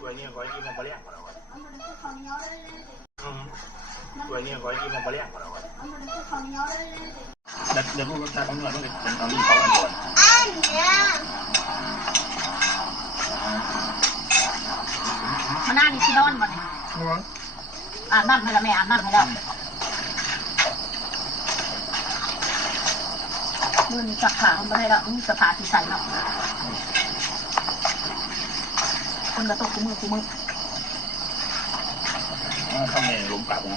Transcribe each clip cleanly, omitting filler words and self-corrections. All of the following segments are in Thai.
ตัวนี้ก็กินมันปลาเลี้ยงของเราตัวนี้ก็กินมันปลาเลี้ยงของเราเดี๋ยวพูดรสชาติของเราต้องเป็นตอนนี้เขาอันด่วนมันน่าดีที่นอนบ่เนี่ยอาบน้ำให้แล้วแม่อาบน้ำให้แล้วมือนี่จับขาเขาไม่ได้แล้วมีสภาที่ใส่เนาะคนกระตุกกูมือข้างในล้มกลับไง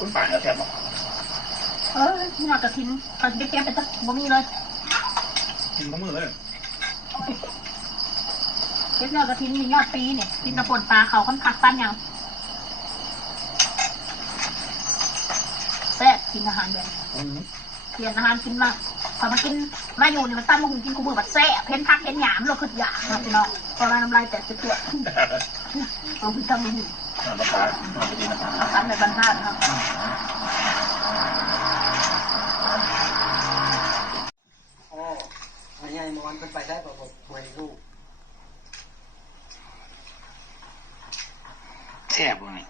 คุณป่านแล้วแทบหมดนี่หน่อยกระถิ่นเขาจะแก้ไปสักบ่มีเลยกินของมือเลยเล็กน้อยกระถิ่นมียอดปีเนี่ยกินกระป่นปลาเขาค่อนข้างปั้นยังแซ่บกินอาหารแบบเปลี่ยนอาหารกินมากพอมากินมาอยู่นี่มันตั้งมากินกูมือแบบแซ่บเพ้นพักเพ้นหยามเราคือหยามนะพี่น้องพอมาน้ำลายแตกจะตัวเอาไปทำมือราคาเอาไปดีนะทำในบรรทัดครับใหญ่มอนเป็นไปได้ประกบหวยลูกแซ่บวะนี่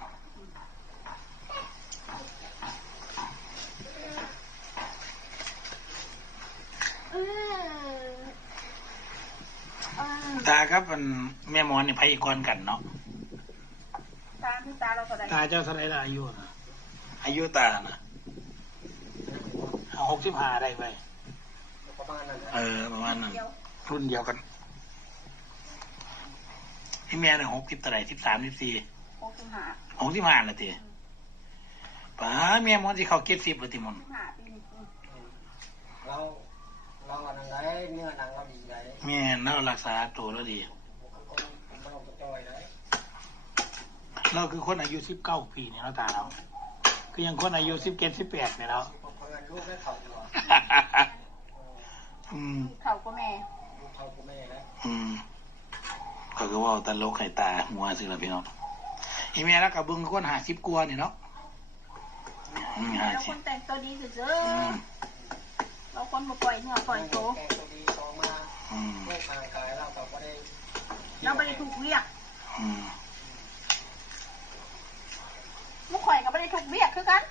ตาครับมันแม่มอนนี่ไพ่ก้อนกันเนาะตาเราเท่าไหร่ตาเจ้าเท่าไหร่ละอายุตานะ65ได้ไหมประมาณนั้นรุ่นเดียวกันพี่แม่เนี่ย60เท่าไหร่13 14 65ละทีป้าแม่มอนที่เขา70ละทีมอนเราอันไหนเนื้อหนังเราดีไหนแม่เรารักษาตัวเราดีเราคือคนอายุ19 ปีเนี่ยเราตาเราคือยังคนอายุ17 18เนี่ยเราลูกได้เข่าอยู่เข่าก็แม่นะก็คือว่าตลกไข่ตาหัวสิละพี่น้องอีเมียแล้วกับบึงคน50กว่าเนี่ยเนาะเราคนแต่งตัวดีสุดๆเราคนมาปล่อยเนื้อปล่อยโตเราไม่ได้ถูกเรียกมุกข่อยก็ไม่ได้ถูกเรียกคือกัน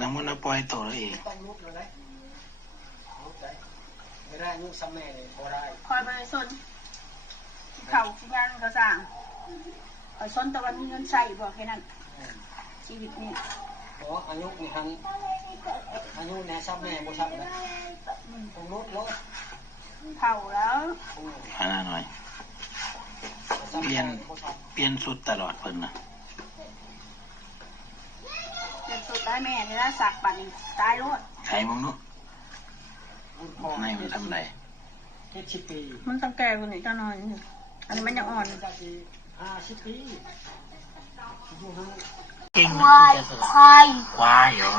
น้ำมันปล่อยตัวเองไม่ได้ยุ่งซ้ำแม่เลยพอได้คอยมาสนเข่าที่งานเขาสั่งคอยสนแต่ว่ามีเงินใช้บอกแค่นั้นชีวิตนี้อายุนี่ทันอายุแน่ซ้ำแม่บ่ซ้ำนะตรงนู้นเลยเข่าแล้วหน่อยเปลี่ยนสุดตลอดเพิ่นนะเปลี่ยนสุดได้แม่เนี่ยนะสักปั่นตายรถใช้มึงนู้นในมันทำไร70 ปีมันต้องแก่กว่านี้จะนอนอันนี้มันยังอ่อน50 ปีเก่งควายเหรอ